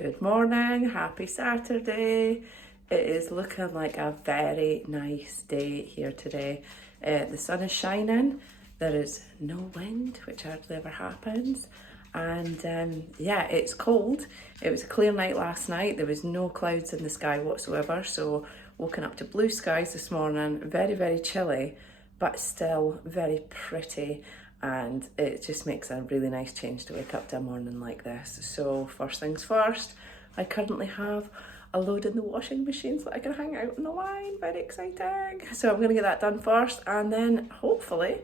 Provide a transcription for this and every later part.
Good morning, happy Saturday. It is looking like a very nice day here today. The sun is shining, there is no wind, which hardly ever happens. And yeah, it's cold. It was a clear night last night. There was no clouds in the sky whatsoever. So woken up to blue skies this morning, very, very chilly, but still very pretty. And it just makes a really nice change to wake up to a morning like this. So first things first, I currently have a load in the washing machine so that I can hang out on the line. Very exciting. So I'm going to get that done first and then hopefully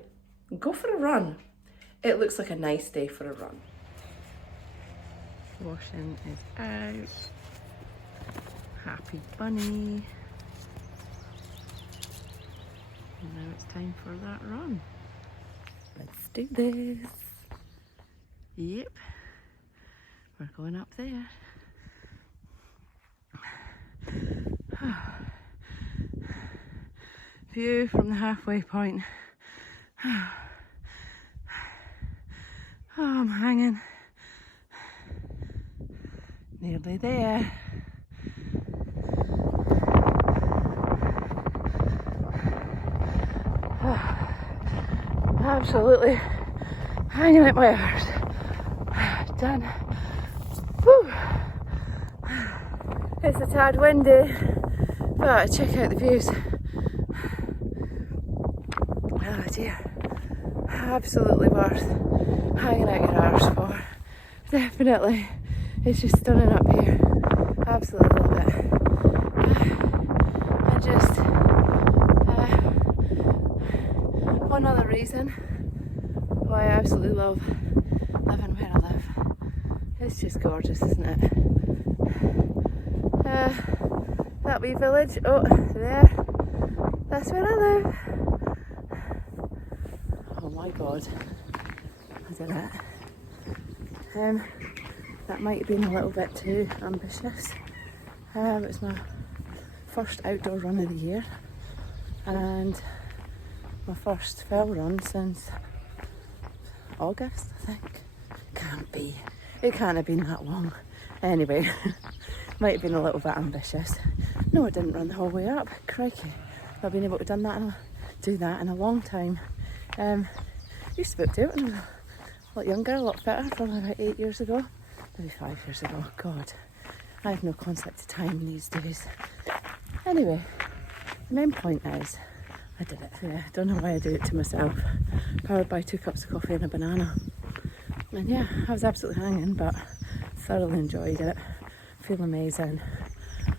go for a run. It looks like a nice day for a run. Washing is out. Happy bunny. And now it's time for that run. Let's do this. Yep, we're going up there. View from the halfway point. Oh, I'm hanging. Nearly there. Absolutely hanging out my arse. Done. Whew. It's a tad windy, but check out the views. Oh dear. Absolutely worth hanging out your arse for. Definitely. It's just stunning up here. Absolutely love it. And just one other reason why I absolutely love living where I live. It's just gorgeous, isn't it? That wee village, oh, there, that's where I live. Oh my god, I did it. That might have been a little bit too ambitious. It's my first outdoor run of the year and my first fell run since August, I think. Can't be. It can't have been that long. Anyway, might have been a little bit ambitious. No, I didn't run the whole way up. Crikey. I've been able to do that in a long time. Used to be able to do it when I was a lot younger, a lot fitter, probably about 8 years ago. Maybe 5 years ago. God, I have no concept of time these days. Anyway, the main point is, I did it. Yeah, I don't know why I did it to myself. Powered by 2 cups of coffee and a banana. And yeah, I was absolutely hanging, but thoroughly enjoyed it. Feel amazing.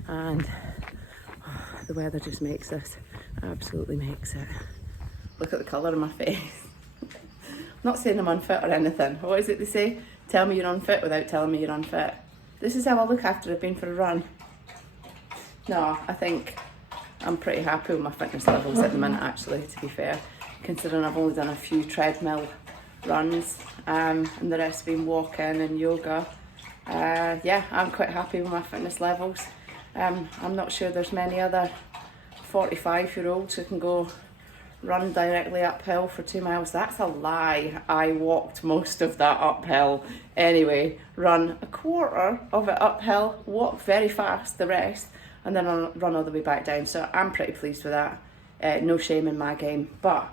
And the weather just makes this. Absolutely makes it. Look at the colour of my face. I'm not saying I'm unfit or anything. What is it they say? Tell me you're unfit without telling me you're unfit. This is how I look after I've been for a run. No, I think I'm pretty happy with my fitness levels at the minute, actually, to be fair, considering I've only done a few treadmill runs and the rest been walking and yoga. Yeah, I'm quite happy with my fitness levels. I'm not sure there's many other 45-year-olds who can go run directly uphill for 2 miles. That's a lie. I walked most of that uphill. Anyway, run a quarter of it uphill, walk very fast the rest, and then run all the way back down. So I'm pretty pleased with that. No shame in my game. But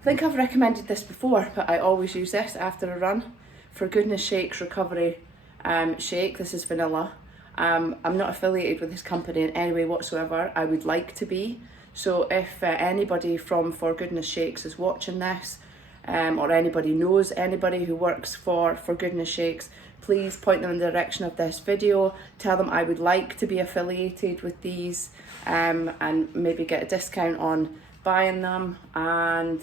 I think I've recommended this before, but I always use this after a run. For Goodness Shake's recovery shake. This is vanilla. I'm not affiliated with this company in any way whatsoever. I would like to be. So if anybody from For Goodness Shakes is watching this, or anybody knows anybody who works for Goodness Shakes, please point them in the direction of this video. Tell them I would like to be affiliated with these and maybe get a discount on buying them, and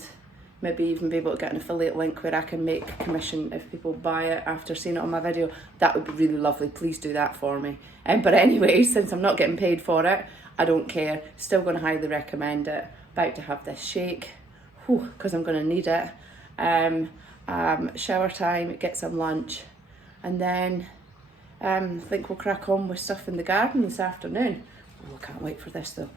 maybe even be able to get an affiliate link where I can make commission if people buy it after seeing it on my video. That would be really lovely. Please do that for me. But anyway, since I'm not getting paid for it, I don't care. Still going to highly recommend it. About to have this shake, because I'm going to need it. Shower time, get some lunch, and then I think we'll crack on with stuff in the garden this afternoon. Oh, I can't wait for this though.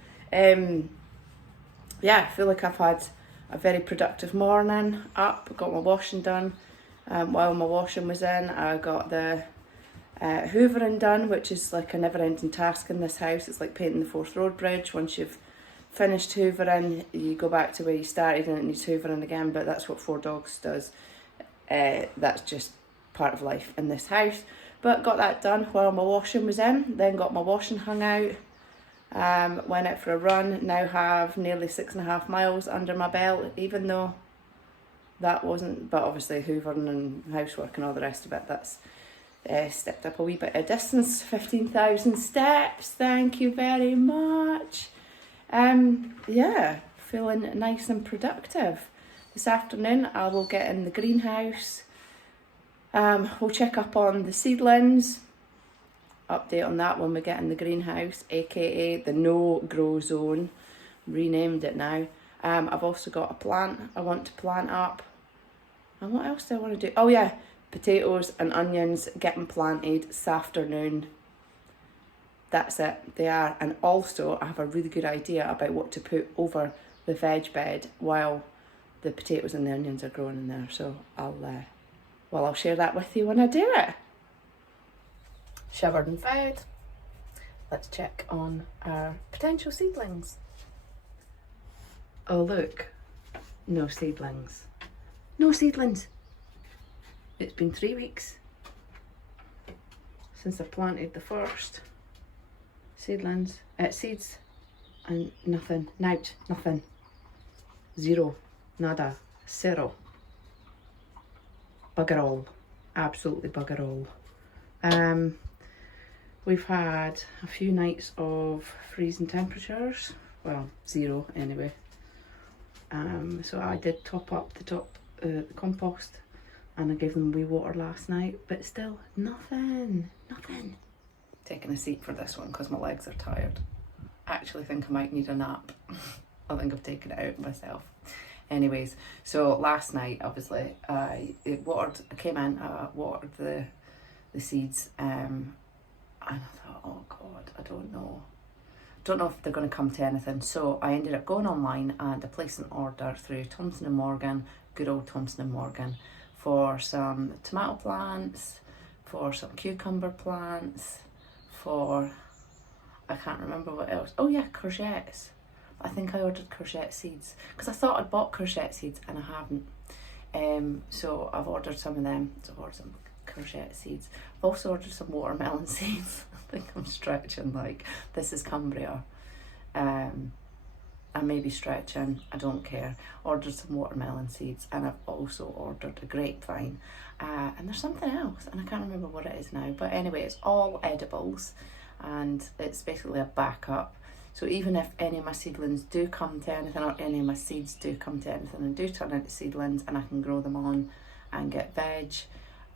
Yeah, I feel like I've had a very productive morning up. Got my washing done. While my washing was in, I got the hoovering done, which is like a never-ending task in this house. It's like painting the Forth Road Bridge. Once you've finished hoovering, you go back to where you started and it needs hoovering again, but that's what 4 Dogs does. That's just part of life in this house. But got that done while my washing was in, then got my washing hung out, went out for a run, now have nearly 6.5 miles under my belt, even though that wasn't, but obviously hoovering and housework and all the rest of it, that's stepped up a wee bit of distance. 15,000 steps, thank you very much. Yeah, feeling nice and productive. This afternoon I will get in the greenhouse. We'll check up on the seedlings, update on that when we get in the greenhouse, aka the no grow zone, renamed it now. I've also got a plant I want to plant up. And what else do I want to do? Oh yeah, potatoes and onions getting planted this afternoon. That's it, they are. And also I have a really good idea about what to put over the veg bed while the potatoes and the onions are growing in there. So I'll share that with you when I do it. Showered and fed. Let's check on our potential seedlings. Oh look, no seedlings. No seedlings. It's been 3 weeks since I planted the first seeds, and nothing, nothing. Zero, nada, zero. Bugger all, absolutely bugger all. We've had a few nights of freezing temperatures, well, 0 anyway. So I did top up the compost and I gave them wee water last night, but still nothing. Taking a seat for this one because my legs are tired. I actually think I might need a nap. I think I've taken it out myself. Anyways, so last night obviously I came in, I watered the seeds, and I thought, oh god, I don't know if they're going to come to anything. So I ended up going online and I placed an order through Thompson & Morgan, good old Thompson & Morgan, for some tomato plants, for some cucumber plants, for, I can't remember what else. Oh yeah, courgettes. I think I ordered courgette seeds because I thought I'd bought courgette seeds and I haven't. So I've ordered some of them. So I've ordered some courgette seeds. I've also ordered some watermelon seeds. I think I'm stretching, like, this is Cumbria. I may be stretching, I don't care. Ordered some watermelon seeds and I've also ordered a grapevine. And there's something else and I can't remember what it is now. But anyway, it's all edibles and it's basically a backup. So even if any of my seedlings do come to anything, or any of my seeds do come to anything and do turn into seedlings and I can grow them on and get veg,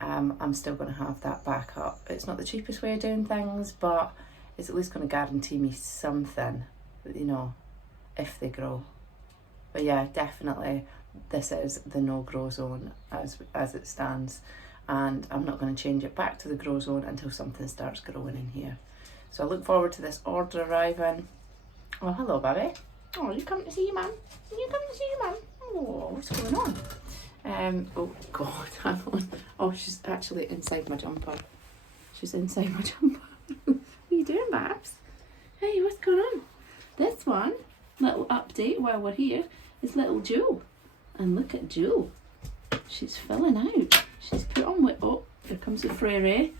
I'm still going to have that backup. It's not the cheapest way of doing things, but it's at least going to guarantee me something, you know, if they grow. But yeah, definitely this is the no grow zone as it stands, and I'm not going to change it back to the grow zone until something starts growing in here. So I look forward to this order arriving. Oh, hello, baby. Oh, you coming to see your mum? You coming to see your mum? Oh, what's going on? Oh, God, hang on. Oh, she's actually inside my jumper. She's inside my jumper. What are you doing, Babs? Hey, what's going on? This one, little update while we're here, is little Jewel. And look at Jewel. She's filling out. She's put on with, oh, here comes the Frey.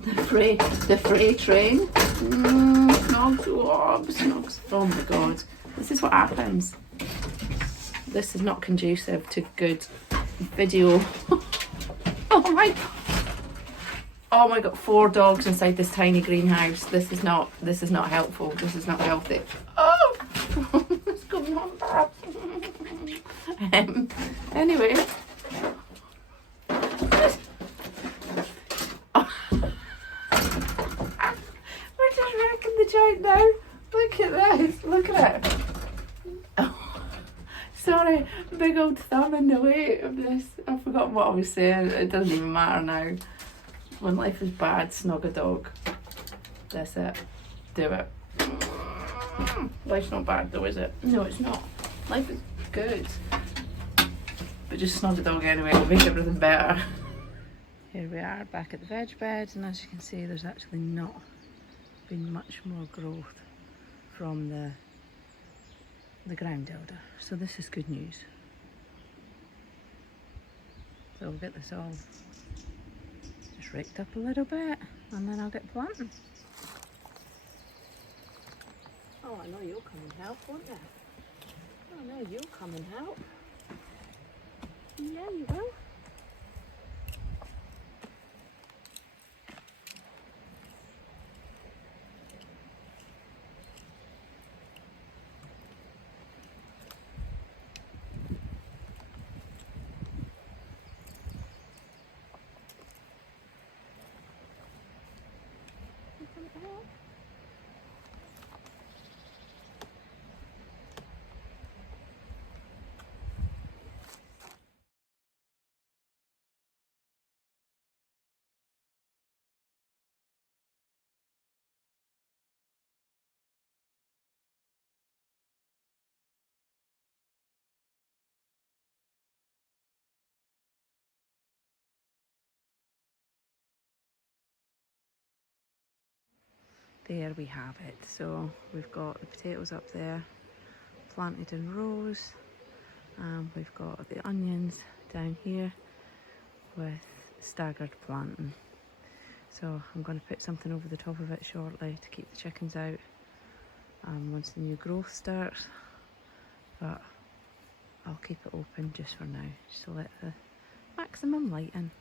The Frey train. Snogs, oh, snogs. Oh my god. This is what happens. This is not conducive to good video. Oh my god, 4 dogs inside this tiny greenhouse. This is not helpful. This is not healthy. Oh, what's going on, Bob? Anyway. The joint now. Look at this. Look at it. Oh, sorry, big old thumb in the way of this. I've forgotten what I was saying. It doesn't even matter now. When life is bad, snog a dog. That's it. Do it. Life's not bad though, is it? No, it's not. Life is good. But just snog a dog anyway. It'll make everything better. Here we are back at the veg bed, and as you can see there's actually not been much more growth from the ground elder, so this is good news. So we'll get this all just raked up a little bit and then I'll get planting. Oh, I know you'll come and help, won't you? I know you'll come and help. Yeah, you will. There we have it. So we've got the potatoes up there planted in rows, and we've got the onions down here with staggered planting. So I'm going to put something over the top of it shortly to keep the chickens out once the new growth starts, but I'll keep it open just for now, just to let the maximum light in.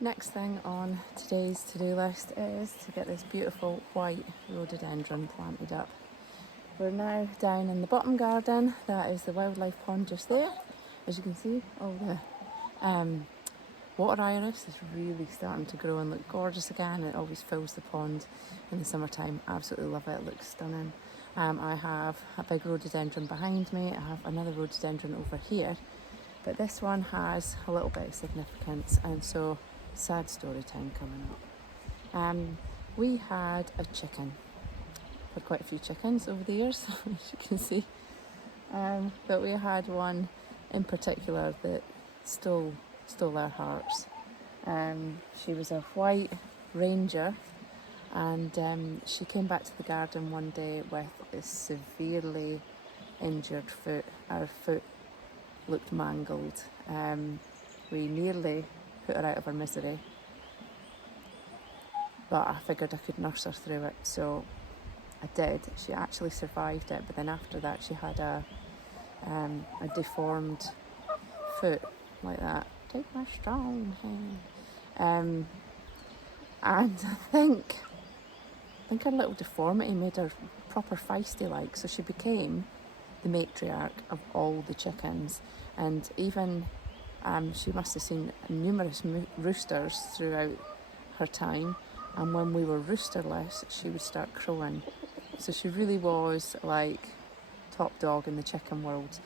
Next thing on today's to-do list is to get this beautiful white rhododendron planted up. We're now down in the bottom garden. That is the wildlife pond just there. As you can see, all the water iris is really starting to grow and look gorgeous again. It always fills the pond in the summertime. Absolutely love it. It looks stunning. I have a big rhododendron behind me. I have another rhododendron over here, but this one has a little bit of significance, and so sad story time coming up. We had a chicken. Had quite a few chickens over the years, as you can see, but we had one in particular that stole our hearts. She was a white ranger, and she came back to the garden one day with a severely injured foot. Our foot looked mangled. We nearly put her out of her misery, but I figured I could nurse her through it, so I did. She actually survived it, but then after that she had a deformed foot like that. Take my strong hand. And I think her little deformity made her proper feisty like, so she became the matriarch of all the chickens, and even she must have seen numerous roosters throughout her time, and when we were roosterless she would start crowing. So she really was like top dog in the chicken world,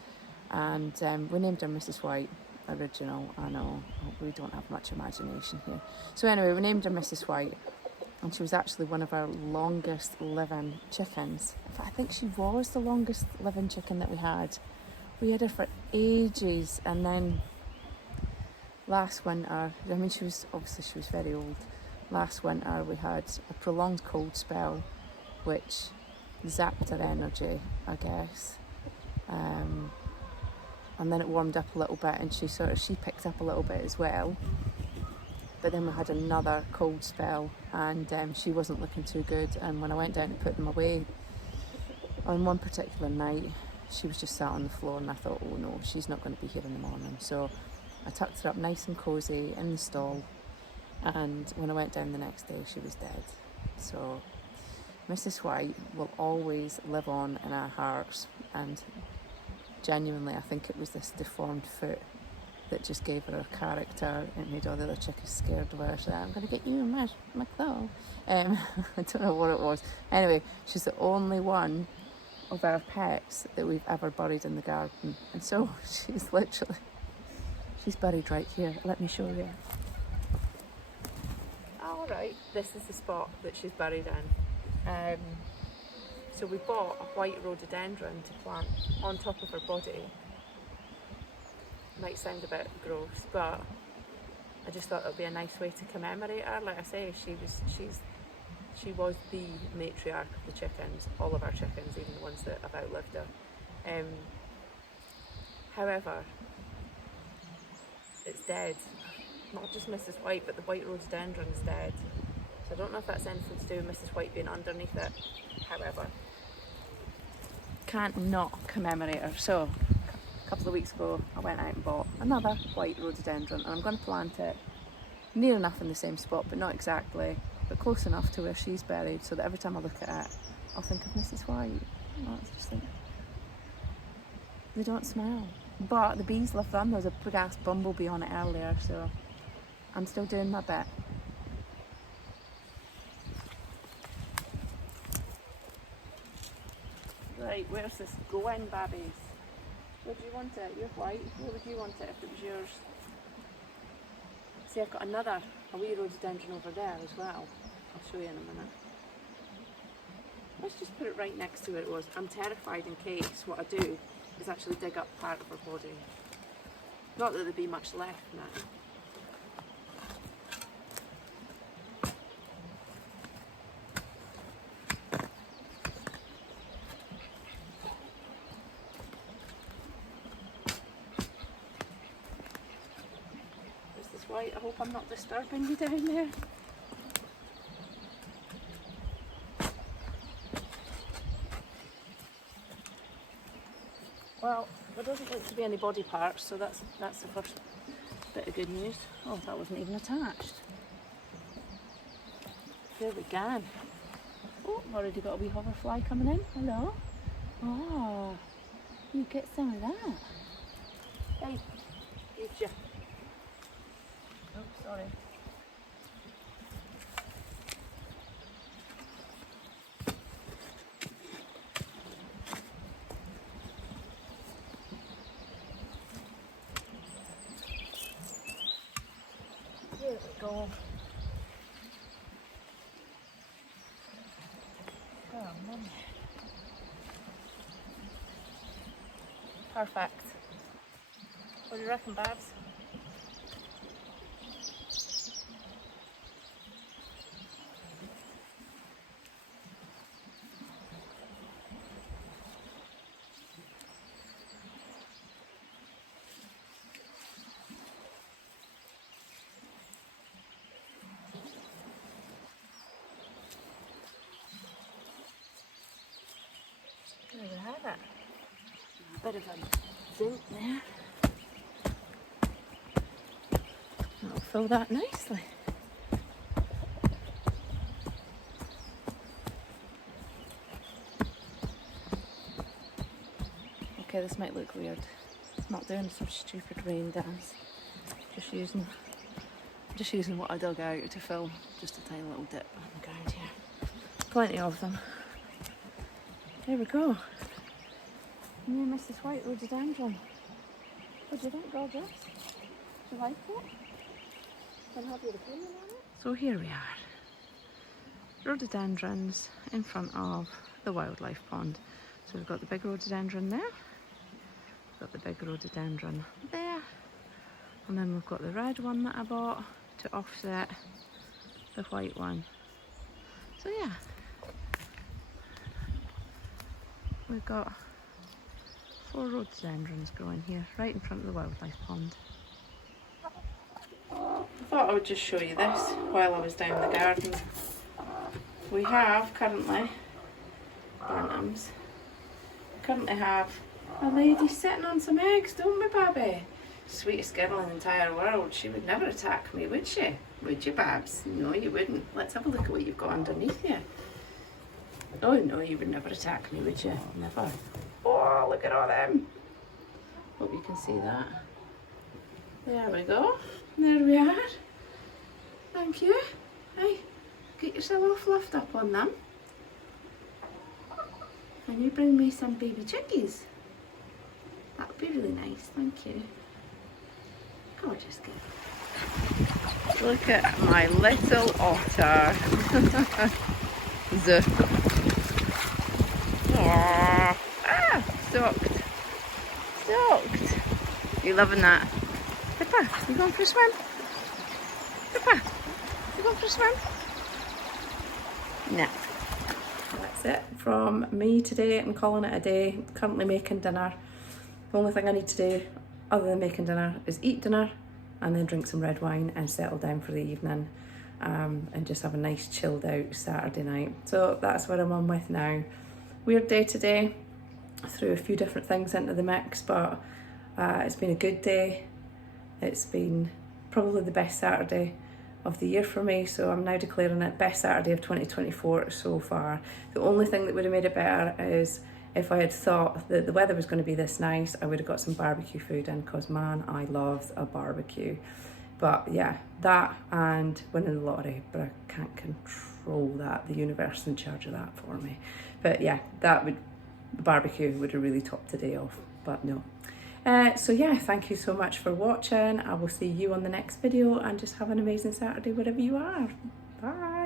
and we named her Mrs. White. Original, I know, we don't have much imagination here. So anyway, we named her Mrs. White, and she was actually one of our longest living chickens. In fact, I think she was the longest living chicken that we had. We had her for ages, and then last winter, I mean, she was very old. Last winter we had a prolonged cold spell, which zapped her energy, I guess. And then it warmed up a little bit, and she picked up a little bit as well. But then we had another cold spell, and she wasn't looking too good. And when I went down to put them away on one particular night, she was just sat on the floor, and I thought, oh no, she's not going to be here in the morning. So I tucked her up nice and cosy in the stall, and when I went down the next day, she was dead. So Mrs. White will always live on in our hearts, and genuinely I think it was this deformed foot that just gave her a character. It made all the other chickens scared of her. So I'm going to get you my claw. I don't know what it was. Anyway, she's the only one of our pets that we've ever buried in the garden, and so she's buried right here. Let me show you. Alright, this is the spot that she's buried in. So we bought a white rhododendron to plant on top of her body. Might sound a bit gross, but I just thought it would be a nice way to commemorate her. Like I say, she was the matriarch of the chickens, all of our chickens, even the ones that have outlived her. However, it's dead. Not just Mrs. White, but the white rhododendron is dead. So I don't know if that's anything to do with Mrs. White being underneath it. However, can't not commemorate her. So a couple of weeks ago I went out and bought another white rhododendron, and I'm going to plant it near enough in the same spot, but not exactly, but close enough to where she's buried, so that every time I look at it I'll think of Mrs. White. That's just like, they don't smell, but the bees love them. There was a big ass bumblebee on it earlier, so I'm still doing my bit. Right, where's this going, babbies? Where do you want it? You're white. Where would you want it if it was yours? See, I've got a wee rhododendron over there as well. I'll show you in a minute. Let's just put it right next to where it was. I'm terrified in case what I do is actually dig up part of her body. Not that there'd be much left now. White, I hope I'm not disturbing you down there. Well, there doesn't look to be any body parts, so that's the first bit of good news. Oh, that wasn't even attached. There we go. Oh, I've already got a wee hoverfly coming in. Hello. Oh, you get some of that. Hey, you. Oh, sorry. There we go. Oh, Mum. Perfect. What do you reckon, Babs? There we have it. A bit of a dent there. That'll fill that nicely. Okay, this might look weird. I'm not doing some stupid rain dance. Just using what I dug out to fill just a tiny little dip on the ground here. Plenty of them. There we go. New Mrs. White rhododendron. What do you think, gorgeous? Do you like it? Can I have your opinion on it? So here we are. Rhododendrons in front of the wildlife pond. So we've got the big rhododendron there. We've got the big rhododendron there. And then we've got the red one that I bought to offset the white one. So yeah. We've got 4 rhododendrons growing here, right in front of the wildlife pond. I thought I would just show you this while I was down the garden. We have currently, bantams, we currently have a lady sitting on some eggs, don't we, Babby? Sweetest girl in the entire world. She would never attack me, would she? Would you, Babs? No, you wouldn't. Let's have a look at what you've got underneath you. Oh no, you would never attack me, would you? Never. Oh, look at all them. Hope you can see that. There we go. There we are. Thank you. Hey, get yourself all fluffed up on them. And you bring me some baby chickies. That would be really nice, thank you. Gorgeous girl. Look at my little otter. Soaked. Soaked. You loving that? Pippa, you going for a swim? Papa, you going for a swim? No. That's it from me today. I'm calling it a day. Currently making dinner. The only thing I need to do other than making dinner is eat dinner and then drink some red wine and settle down for the evening, and just have a nice chilled out Saturday night. So that's what I'm on with now. Weird day today. Threw a few different things into the mix, but it's been a good day. It's been probably the best Saturday of the year for me, so I'm now declaring it best Saturday of 2024 so far. The only thing that would have made it better is if I had thought that the weather was going to be this nice, I would have got some barbecue food in, because man, I love a barbecue. But yeah, that and winning the lottery, but I can't control that. The universe is in charge of that for me. But yeah, the barbecue would have really topped the day off, but no. So yeah, thank you so much for watching. I will see you on the next video, and just have an amazing Saturday wherever you are. Bye.